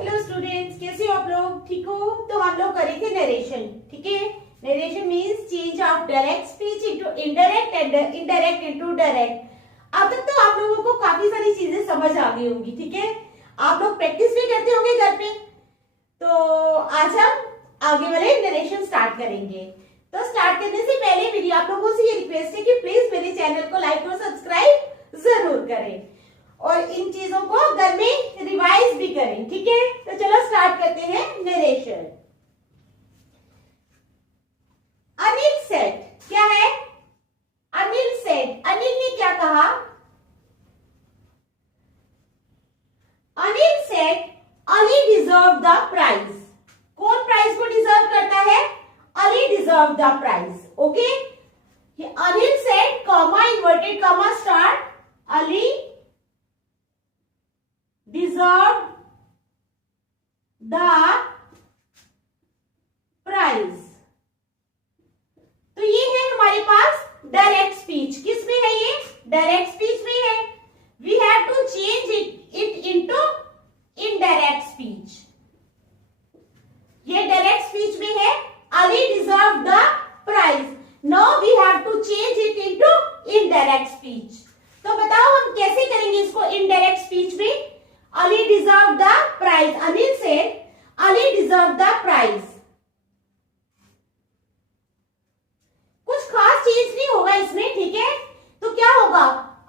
Hello students, कैसे हो आप लोग? ठीक हो? तो हम लोग करे थे नरेशन। ठीक है, narration means change of direct speech into indirect and indirect into direct. अब तक तो आप लोगों को काफी सारी चीजें समझ आ गई होंगी। ठीक है, आप लोग प्रैक्टिस भी करते होंगे घर पे। तो आज हम आगे वाले नरेशन स्टार्ट करेंगे। तो स्टार्ट करने से पहले मेरी आप लोगों से ये रिक्वेस्ट है कि प्लीज मेरे चैनल को लाइक और सब्सक्राइब जरूर करें और इन चीजों को घर में रिवाइज भी करें। ठीक है, तो चलो स्टार्ट करते हैं नरेशन। अनिल सेड, क्या है? अनिल सेड, अनिल ने क्या कहा? Anil said Ali deserve the prize. कौन प्राइज को डिजर्व करता है? Ali deserve the prize. Okay, Anil said comma inverted comma start, Ali deserved the prize। तो ये है हमारे पास डायरेक्ट स्पीच। किस में है ये? डायरेक्ट स्पीच में है। We have to change it into indirect speech. ये डायरेक्ट स्पीच में है, Ali deserve the prize. Now we have to change it into indirect speech. तो बताओ हम कैसे करेंगे इसको इनडायरेक्ट स्पीच में? Ali deserved the prize. Anil said, Ali deserved the prize. कुछ खास चीज नहीं होगा इसमें। ठीक है, तो क्या होगा?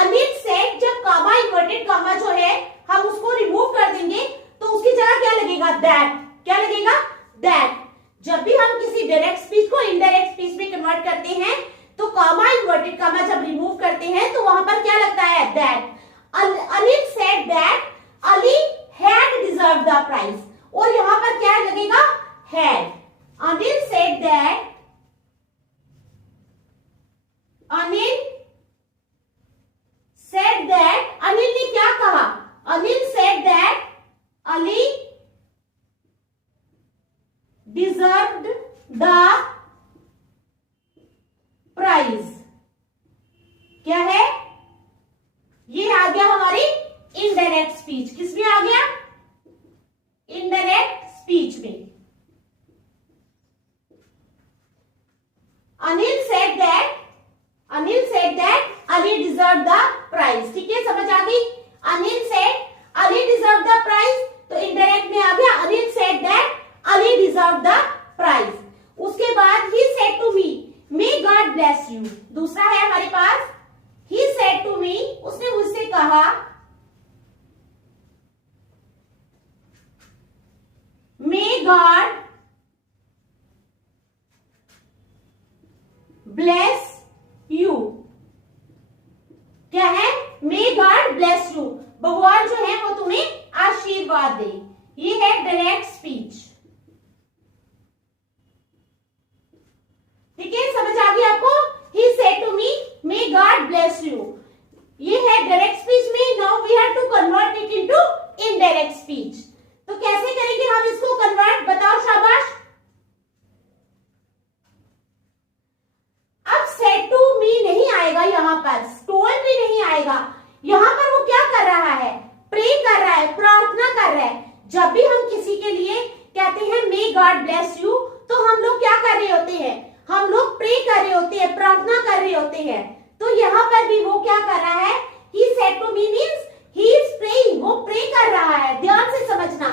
अनिल सेड, जब कामा इन्वर्टेड कामा जो है हम उसको रिमूव कर देंगे तो उसकी जगह क्या लगेगा? दैट। क्या लगेगा? दैट। जब भी हम किसी डायरेक्ट स्पीच को इनडायरेक्ट स्पीच में कन्वर्ट करते हैं तो कामा इन्वर्टेड कामा जब रिमूव करते हैं तो वहां पर क्या लगता है? That. Anil said that Ali had deserved the prize। और यहां पर क्या लगेगा? had। Anil said that Anil said that Anil ने क्या कहा? Anil said that Ali deserved the prize। क्या है? ये आ गया हमारी इनडायरेक्ट स्पीच। किसमें आ गया? इनडायरेक्ट स्पीच में। Anil said that Ali deserve the prize. ठीक है, समझ आ गई? Anil said Ali deserve the prize, तो इनडायरेक्ट में आ गया Anil said that Ali deserve the prize. उसके बाद he said to me may God bless you. दूसरा है हमारे पास, ही सेड टू मी, उसने मुझसे कहा May God bless you। क्या है? May God bless you, भगवान जो है वो तुम्हें आशीर्वाद दे। ये है डायरेक्ट स्पीच। ठीक है, समझ आ गई आपको? He said to me, May God bless you। ये है डायरेक्ट स्पीच में। Now we have to convert it into indirect speech। तो कैसे करेंगे हम इसको कन्वर्ट? बताओ, शाबाश। अब सेड टू मी नहीं आएगा, यहां पर टोल्ड भी नहीं आएगा। यहां पर वो क्या कर रहा है? प्रे कर रहा है, प्रार्थना कर रहा है। जब भी हम किसी के लिए कहते हैं मे गॉड ब्लेस यू, तो हम लोग क्या कर रहे होते हैं? हम लोग प्रे कर रहे होते हैं, प्रार्थना कर रहे होते हैं। तो यहां पर भी वो क्या कर रहा है? He said to me means he is praying, वो प्रे कर रहा है। ध्यान से समझना,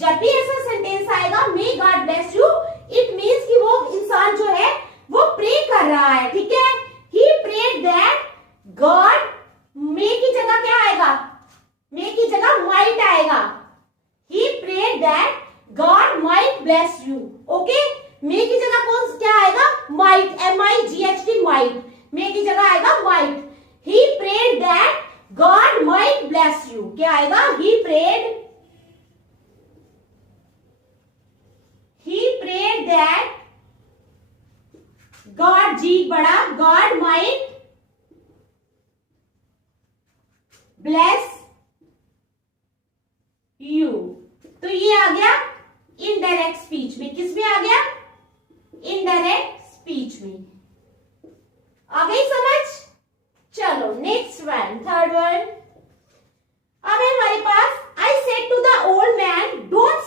जब भी ऐसा सेंटेंस आएगा मे God bless you, it means कि वो इंसान जो है वो प्रे कर रहा है। ठीक है, he prayed that God, may की जगह क्या आएगा? मे की जगह माइट आएगा। He prayed that God might bless you. Okay, may की जगह कौन क्या आएगा? Might, MIGHT, might. मे की जगह आएगा might. He prayed that God might bless you. क्या आएगा? ही प्रेड that God, जी बड़ा, God might bless you। तो ये आ गया इनडायरेक्ट स्पीच में। किस में आ गया? इनडायरेक्ट स्पीच में। आ गई समझ? चलो नेक्स्ट वन, थर्ड वन। अब है हमारे पास, I said to the old man don't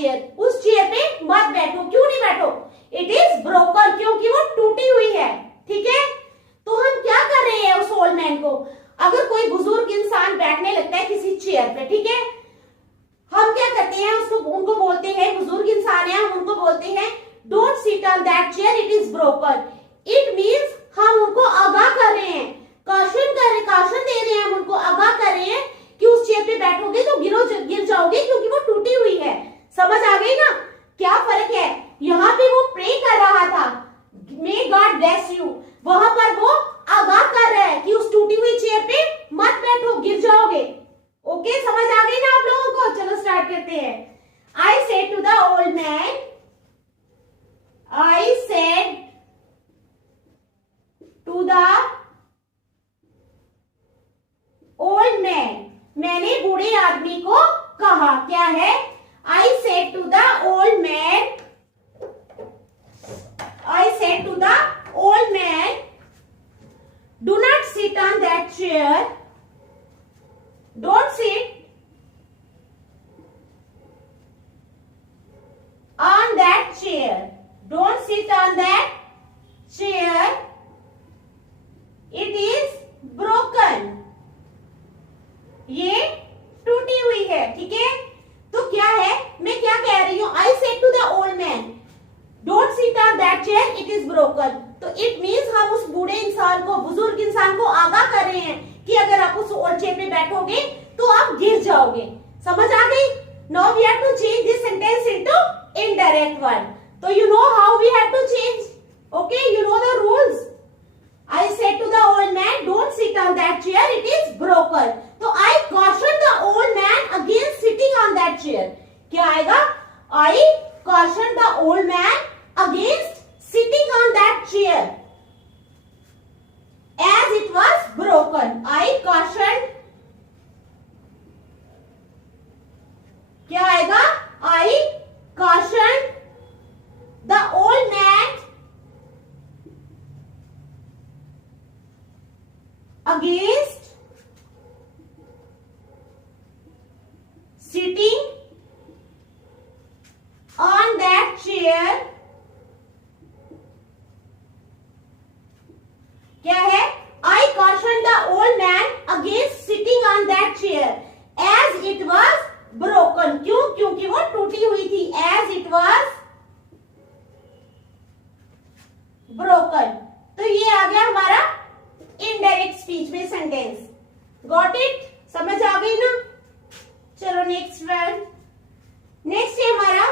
chair, उस चेयर पे मत बैठो। क्यों नहीं बैठो? इट इज ब्रोकन, क्योंकि वो टूटी हुई है। ठीक है, तो हम क्या कर रहे हैं उस ओल्ड मैन को, अगर कोई बुजुर्ग इंसान बैठने लगता है किसी चेयर पे, ठीक है, हम क्या करते हैं उसको, उनको बोलते हैं, बुजुर्ग इंसान है, हम उनको बोलते हैं don't sit on that chair, it is broken. It means हम उनको आगाह कर रहे हैं, कॉशन दे रहे हैं, हम उनको आगाह कर रहे हैं कि उस चेयर पे बैठोगे तो गिर जाओगे, क्योंकि वो टूटी हुई है। समझ आ गई ना क्या फर्क है? यहाँ पे वो प्रे कर रहा था, मे गॉड ब्लेस यू, वहां पर वो आगाह कर रहा है कि उस टूटी हुई चेयर पे मत बैठो, गिर जाओगे। ओके, समझ आ गई ना आप लोगों को? चलो स्टार्ट करते हैं। I said to the old man, I said to the old man, मैंने बूढ़े आदमी को कहा। क्या है? I said to the old man, I said to the old man, do not sit on that chair, don't sit on that chair, don't sit on that chair, it is broken, ये टूटी हुई है। ठीक है, तो क्या है, मैं क्या कह रही हूं, I said to the old man, don't sit on that chair, it is broken, तो it means हम उस बूढ़े इंसान को, बुजुर्ग इंसान को आगाह कर रहे हैं कि अगर आप उस ओल्ड चेयर पे बैठोगे तो आप गिर जाओगे। समझ आ गई? Now we have to change this sentence into indirect one. So you know how we have to change. Okay, you know the rules. I said to the old man, don't sit on that chair, it is broken. So I cautioned the old man against sitting on that chair. क्या आएगा? I cautioned the old man against sitting on that chair as it was broken. I cautioned, क्या आएगा? I cautioned the old man against sitting on that chair. क्या है? I cautioned the old man against sitting on that chair as it was broken. क्यों? क्योंकि वो टूटी हुई थी। as it was broken, तो ये आ गया हमारा इनडायरेक्ट स्पीच में सेंटेंस। Got it? समझ आ गई ना? चलो नेक्स्ट वन। नेक्स्ट है हमारा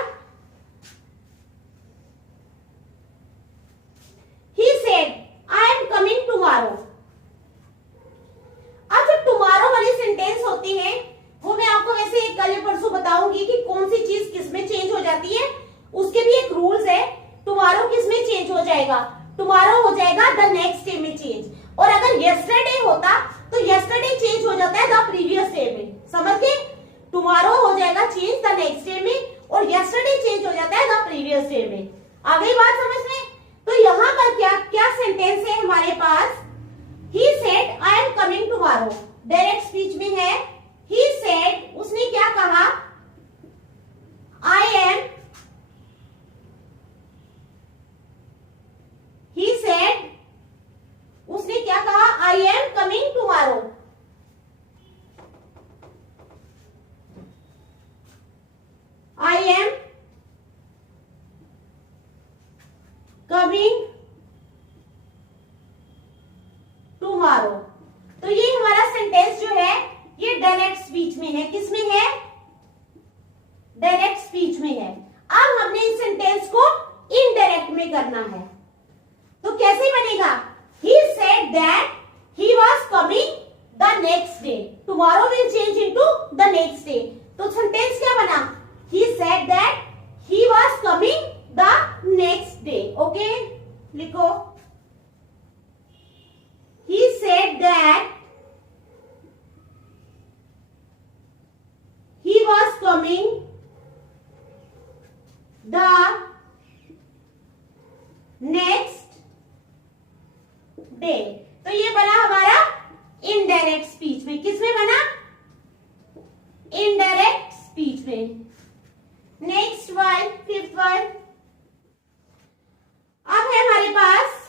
he said I am coming tomorrow। अब जो टुमारो वाली सेंटेंस होती है वो मैं आपको वैसे कल या परसों बताऊंगी कि कौन सी चीज किस में चेंज हो जाती है। उसके भी एक रूल्स है। टुमारो किस में चेंज हो जाएगा? टुमारो हो जाएगा द नेक्स्ट डे में चेंज, और अगर यस्टरडे होता तो यस्टरडे चेंज हो जाता है द प्रीवियस डे में। समझ गए? टुमारो हो जाएगा चेंज द नेक्स्ट डे में, और यस्टरडे चेंज हो जाता है द प्रीवियस डे में। आ गई बात समझ में? तो यहाँ पर क्या क्या सेंटेंस है हमारे पास? He said I am coming tomorrow, direct speech में है। ही सेड, उसने क्या कहा? आई एम, ही सेड, उसने क्या कहा? आई am coming tomorrow. I am coming tomorrow. तो ये हमारा सेंटेंस जो है ये डायरेक्ट स्पीच में है। किस में है? डायरेक्ट स्पीच में है। अब हमने इस सेंटेंस को इनडायरेक्ट में करना है, तो कैसे बनेगा? He said that he was coming the next day. Tomorrow will change into the next day. तो सेंटेंस क्या बना? He said that he was coming the next day. Okay? लिखो। He said that he was coming the next day. तो ये बना हमारा indirect speech में। किस में बना? इनडायरेक्ट स्पीच में। Next one, fifth one. अब है हमारे पास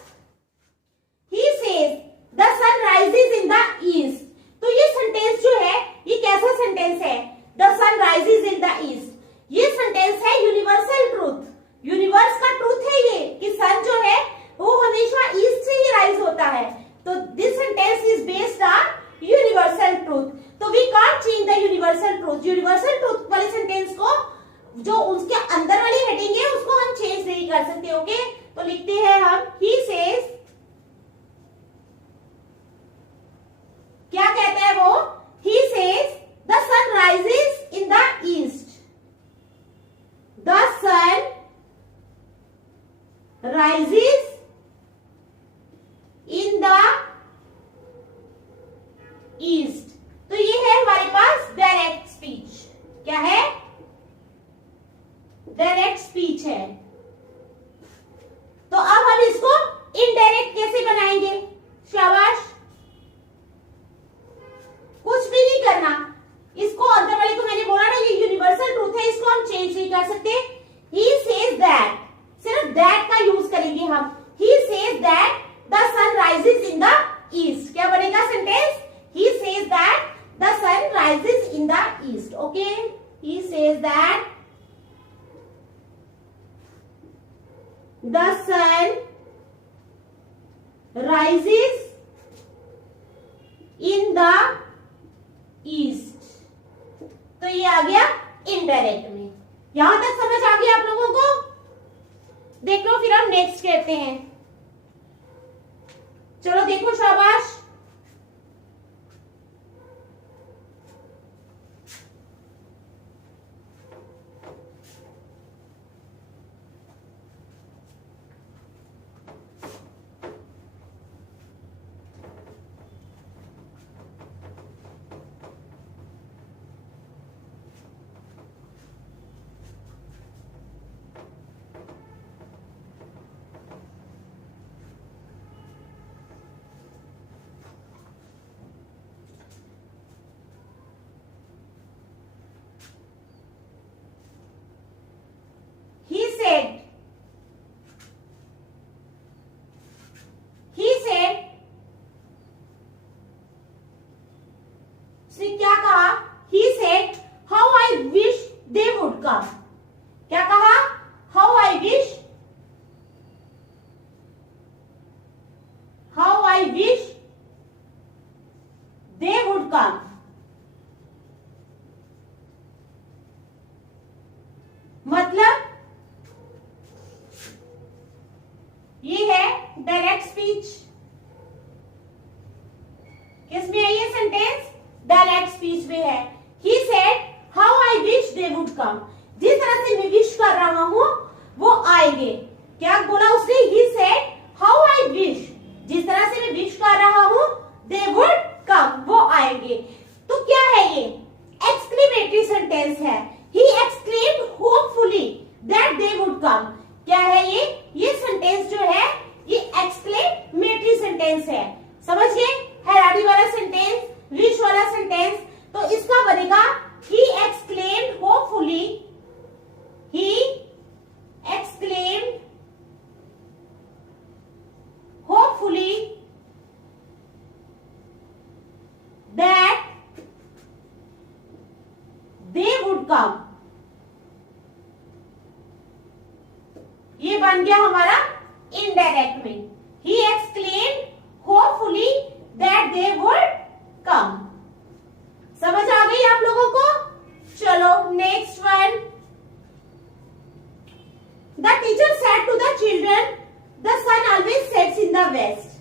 he says the sun rises in the east। तो ये सेंटेंस जो है ये कैसा सेंटेंस है? the sun rises in the east, ये सेंटेंस है यूनिवर्सल ट्रूथ, यूनिवर्स का ट्रूथ है ये कि सन जो है वो हमेशा ईस्ट से ही राइज होता है। तो this sentence is based on universal truth. तो we can't change the universal truth. Universal truth वाले सेंटेंस को जो उसके अंदर वाली हेडिंग है उसको हम चेंज नहीं कर सकते। ओके, तो लिखते हैं हम ही सेज, क्या कहते हैं वो? He says the sun rises in the east, the sun rises in the east. तो ये है हमारे पास डायरेक्ट स्पीच। क्या है? डायरेक्ट स्पीच है। तो अब हम इसको इनडायरेक्ट कैसे बनाएंगे? शाबाश, कुछ भी नहीं करना, इसको अंदर वाले को मैंने बोला ना ये यूनिवर्सल ट्रूथ है, इसको हम चेंज नहीं कर सकते। ही सेज दैट, सिर्फ दैट का यूज करेंगे हम। He says that the sun rises in the east. क्या बनेगा sentence? He says that the sun rises in the east. Okay, he says that the sun rises in the east। तो ये आ गया indirect में। यहां तक समझ आ गया आप लोगों को? देख लो, फिर हम नेक्स्ट कहते हैं। चलो देखो, शाबाश। उसने क्या कहा? He said, how I wish they would come। क्या कहा? How I wish they would come। मतलब ये है डायरेक्ट स्पीच। किसमें है ये सेंटेंस? डायरेक्ट स्पीच में है। He said, how I wish they would come। जिस तरह से मैं विश कर रहा हूं वो आएंगे। क्या बोला उसने? He said, how I wish, जिस तरह से मैं विश कर रहा हूं they would come, वो आएंगे। तो क्या है ये? एक्सक्लेमेटरी सेंटेंस है। He exclaimed hopefully that they would come। क्या है ये? ये सेंटेंस जो है ये एक्सक्लेमेटरी सेंटेंस है। समझ गए? हैरानी वाला सेंटेंस, विश वाला सेंटेंस। तो इसका बनेगा he exclaimed hopefully, he exclaimed hopefully that they would come। ये बन गया हमारा इनडायरेक्ट में। He exclaimed hopefully that they would come। समझ आ गई आप लोगों को? चलो next one. The teacher said to the children, the sun always sets in the west।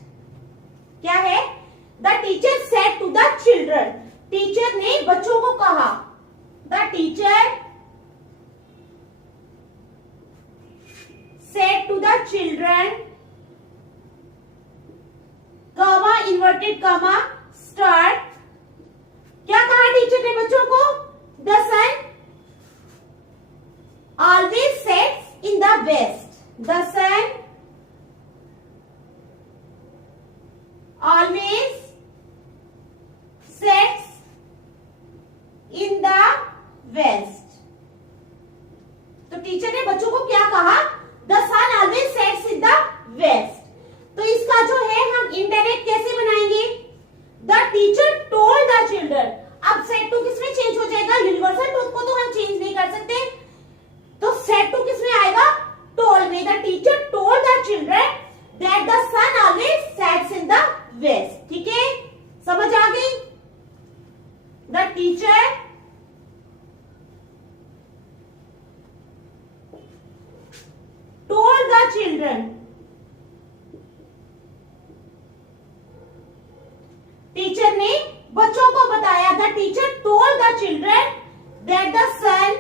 क्या है? The teacher said to the children। Teacher ने बच्चों को कहा। The teacher said to the children, comma inverted comma start। क्या कहा teacher ने बच्चों को? The sun always sets in the west। The sun always sets in the west। तो टीचर ने बच्चों को क्या कहा, the sun always sets in the west. तो इसका जो है हम इनडायरेक्ट कैसे बनाएंगे, the teacher told the children. अब सेट टू किसमें चेंज हो जाएगा, यूनिवर्सल ट्रूथ को तो हम चेंज नहीं कर सकते, तो सेट टू किसमें आएगा, टोल्ड में। The teacher told the children that the sun always sets in the west. ठीक है, समझ आ गई। The teacher told the children, teacher ने बच्चों को बताया, the teacher told the children that the sun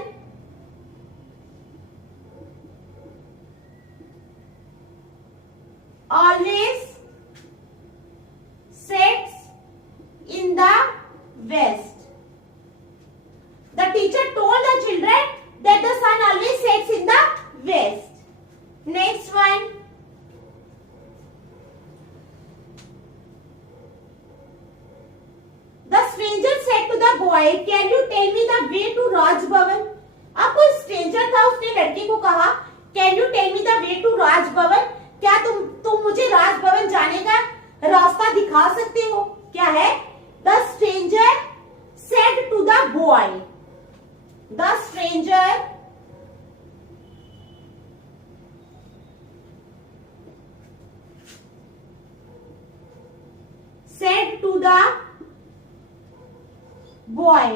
always sets in the west. The teacher told the children that the sun always sets in the west. Next one. The stranger said to the boy, "Can you tell me the way to Raj Bhavan?" अब कोई stranger था, उसने लड़के को कहा, "Can you tell me the way to Raj Bhavan?" क्या तुम मुझे राज भवन जाने का रास्ता दिखा सकते हो? क्या है? The stranger said to the boy. The stranger said to the boy.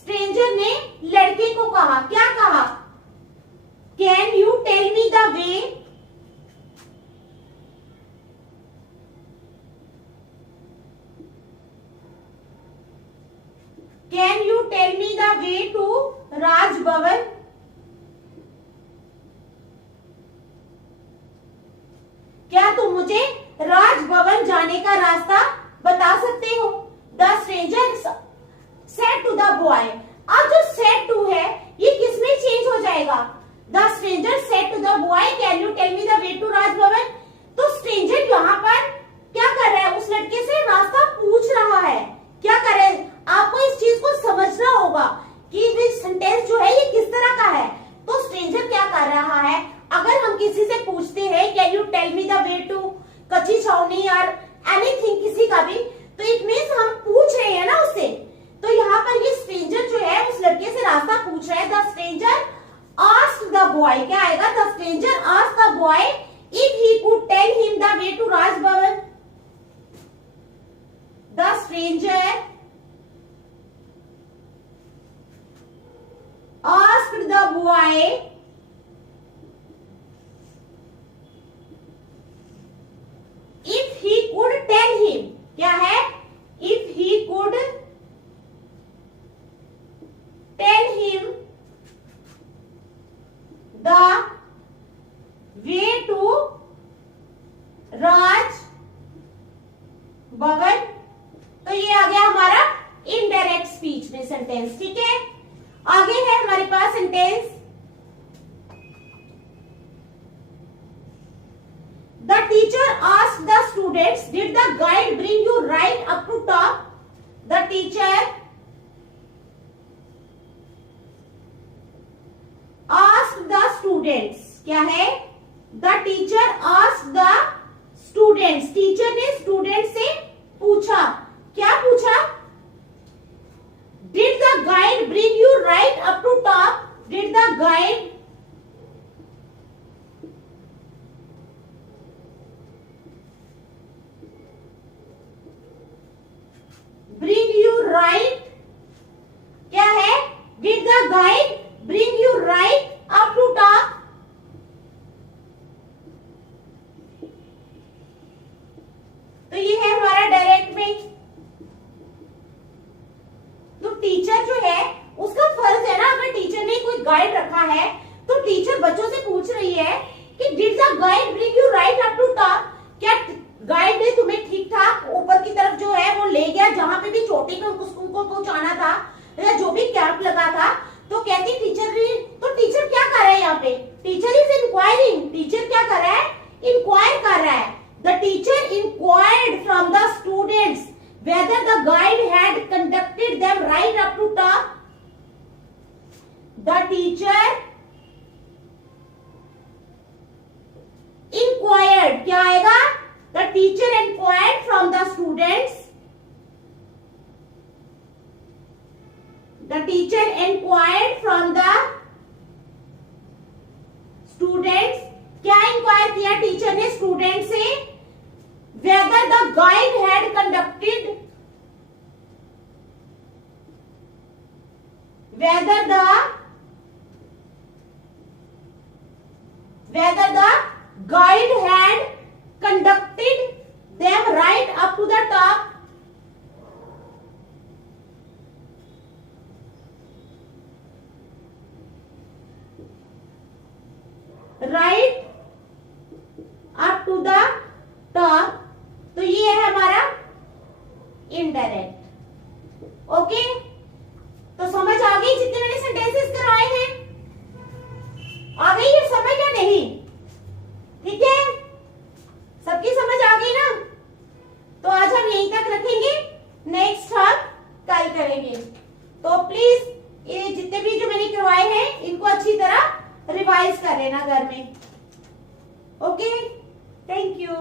Stranger ने लड़के को कहा, क्या कहा? Can you tell me the way Can you tell me the way to Raj Bhavan? क्या तुम मुझे राज भवन जाने का रास्ता बता सकते हो? The stranger said to the boy. अब जो सेड टू है ये किसमें चेंज हो जाएगा? The stranger said to the boy, can you tell me the way to Raj Bhavan. तो स्ट्रेंजर यहाँ पर क्या कर रहा है? उस लड़के से रास्ता पूछ रहा है। क्या कर रहे हैं? आपको इस चीज को समझना होगा कि ये सेंटेंस जो है ये किस तरह का है। तो स्ट्रेंजर क्या कर रहा है? अगर हम किसी से पूछते हैं can you tell me the way to Kachchi Chhawni और एनीथिंग किसी का भी, तो इट मींस हम पूछ रहे हैं ना उससे। तो यहाँ पर ये स्ट्रेंजर जो है उस लड़के से रास्ता पूछ रहा है। The stranger asked the boy, क्या आएगा? The stranger asked the boy if he could tell him the way to Raj Bhavan. The stranger asked the boy if he could tell him, क्या है? If he could tell him the way to Raj Bhavan। तो ये आ गया हमारा indirect speech में sentence. ठीक है, आगे है हमारे पास sentence, the teacher asked the students did the guide bring you right up to top. The teacher asked the students, क्या है? The teacher asked the students, teacher ने स्टूडेंट से पूछा। क्या पूछा? Did the guide bring you right up to top? Did the guide bring you right? क्या है? Did the guide bring you right up to top? तो ये है हमारा डायरेक्ट में। तो टीचर जो है उसका फर्ज है ना, अगर टीचर ने कोई गाइड रखा है तो टीचर बच्चों से पूछ रही है कि did the guide bring you right up to top, क्या गाइड ने तुम्हें ठीक ठाक ऊपर की तरफ जो है वो ले गया, जहां पे भी चोटी पे उनको पहुंचाना था या जो भी कैंप लगा था। तो कहती टीचर ने, तो टीचर क्या कर रहा है यहाँ पे? Teacher is enquiring. टीचर क्या कर रहा है? इंक्वायर कर रहा है। The teacher inquired from the students whether the guide had conducted them right up to top. The teacher क्या आएगा? The teacher inquired from the students, the teacher inquired from the students, क्या inquire किया teacher ने student से? Whether the guide had conducted, whether the guide had conducted them right up to the top, right up to the top. तो ये है हमारा indirect. Okay, तो समझ आ गई जितने मैंने सेंटेंसेस करवाए हैं? आ गई है समझ या नहीं? ठीक है, सबकी समझ आ गई ना? तो आज हम यहीं तक रखेंगे, नेक्स्ट हम कल करेंगे। तो प्लीज ये जितने भी जो मैंने करवाए हैं इनको अच्छी तरह रिवाइज कर लेना घर में। Okay, thank you.